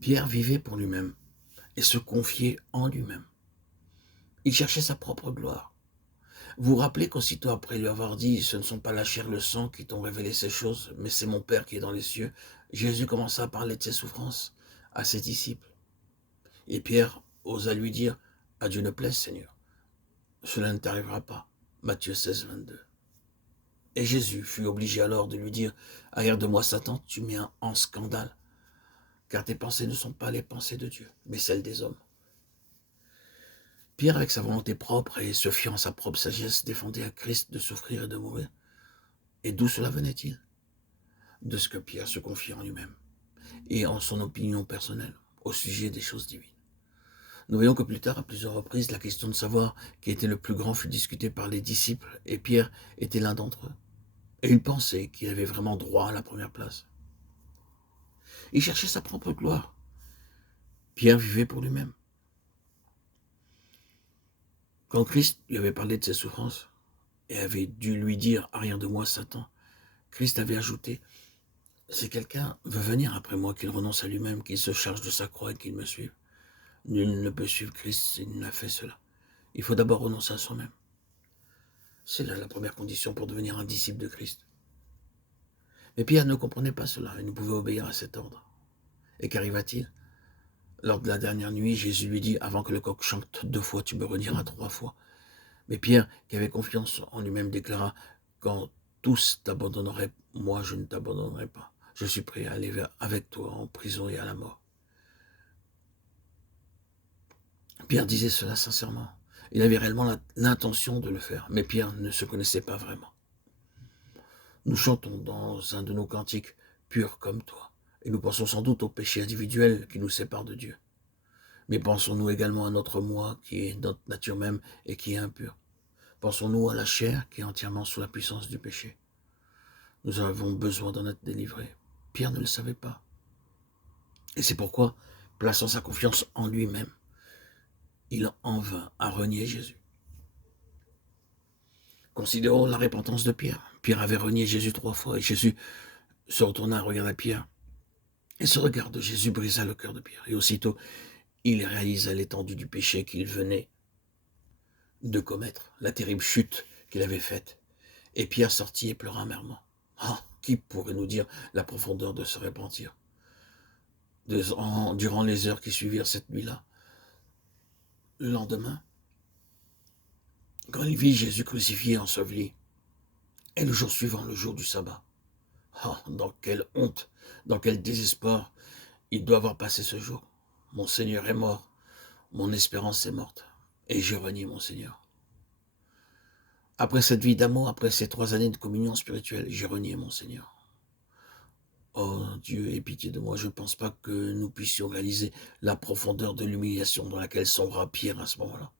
Pierre vivait pour lui-même et se confiait en lui-même. Il cherchait sa propre gloire. Vous vous rappelez qu'aussitôt après lui avoir dit « Ce ne sont pas la chair et le sang qui t'ont révélé ces choses, mais c'est mon Père qui est dans les cieux », Jésus commença à parler de ses souffrances à ses disciples. Et Pierre osa lui dire « À Dieu ne plaise, Seigneur, cela ne t'arrivera pas ». Matthieu 16, 22. Et Jésus fut obligé alors de lui dire « Arrière de moi, Satan, tu mets en scandale, car tes pensées ne sont pas les pensées de Dieu, mais celles des hommes. » Pierre, avec sa volonté propre et se fiant à sa propre sagesse, défendait à Christ de souffrir et de mourir. Et d'où cela venait-il? De ce que Pierre se confiait en lui-même et en son opinion personnelle au sujet des choses divines. Nous voyons que plus tard, à plusieurs reprises, la question de savoir qui était le plus grand fut discutée par les disciples, et Pierre était l'un d'entre eux. Et il pensait qu'il avait vraiment droit à la première place. Il cherchait sa propre gloire. Pierre vivait pour lui-même. Quand Christ lui avait parlé de ses souffrances et avait dû lui dire « Arrière de moi, Satan », Christ avait ajouté « Si quelqu'un veut venir après moi, qu'il renonce à lui-même, qu'il se charge de sa croix et qu'il me suive. Nul ne peut suivre Christ s'il n'a fait cela. Il faut d'abord renoncer à soi-même. C'est là la première condition pour devenir un disciple de Christ. » Mais Pierre ne comprenait pas cela et ne pouvait obéir à cet ordre. Et qu'arriva-t-il? Lors de la dernière nuit, Jésus lui dit « Avant que le coq chante 2 fois, tu me redieras 3 fois. » Mais Pierre, qui avait confiance en lui-même, déclara « Quand tous t'abandonneraient, moi je ne t'abandonnerai pas. Je suis prêt à aller avec toi en prison et à la mort. » Pierre disait cela sincèrement. Il avait réellement l'intention de le faire, mais Pierre ne se connaissait pas vraiment. Nous chantons dans un de nos cantiques « Pur comme toi », et nous pensons sans doute au péché individuel qui nous sépare de Dieu. Mais pensons-nous également à notre moi, qui est notre nature même et qui est impure? Pensons-nous à la chair qui est entièrement sous la puissance du péché? Nous avons besoin d'en être délivrés. Pierre ne le savait pas. Et c'est pourquoi, plaçant sa confiance en lui-même, il en vint à renier Jésus. Considérons la repentance de Pierre. Pierre avait renié Jésus 3 fois et Jésus se retourna, regarda Pierre. Et ce regard de Jésus brisa le cœur de Pierre. Et aussitôt, il réalisa l'étendue du péché qu'il venait de commettre, la terrible chute qu'il avait faite. Et Pierre sortit et pleura amèrement. Ah, qui pourrait nous dire la profondeur de ce repentir durant les heures qui suivirent cette nuit-là? Le lendemain, quand il vit Jésus crucifié et enseveli, et le jour suivant, le jour du sabbat, ah, dans quelle honte, dans quel désespoir il doit avoir passé ce jour. Mon Seigneur est mort, mon espérance est morte, et j'ai renié mon Seigneur. Après cette vie d'amour, après ces 3 années de communion spirituelle, j'ai renié mon Seigneur. Oh Dieu, aie pitié de moi, je ne pense pas que nous puissions réaliser la profondeur de l'humiliation dans laquelle sombra Pierre à ce moment-là.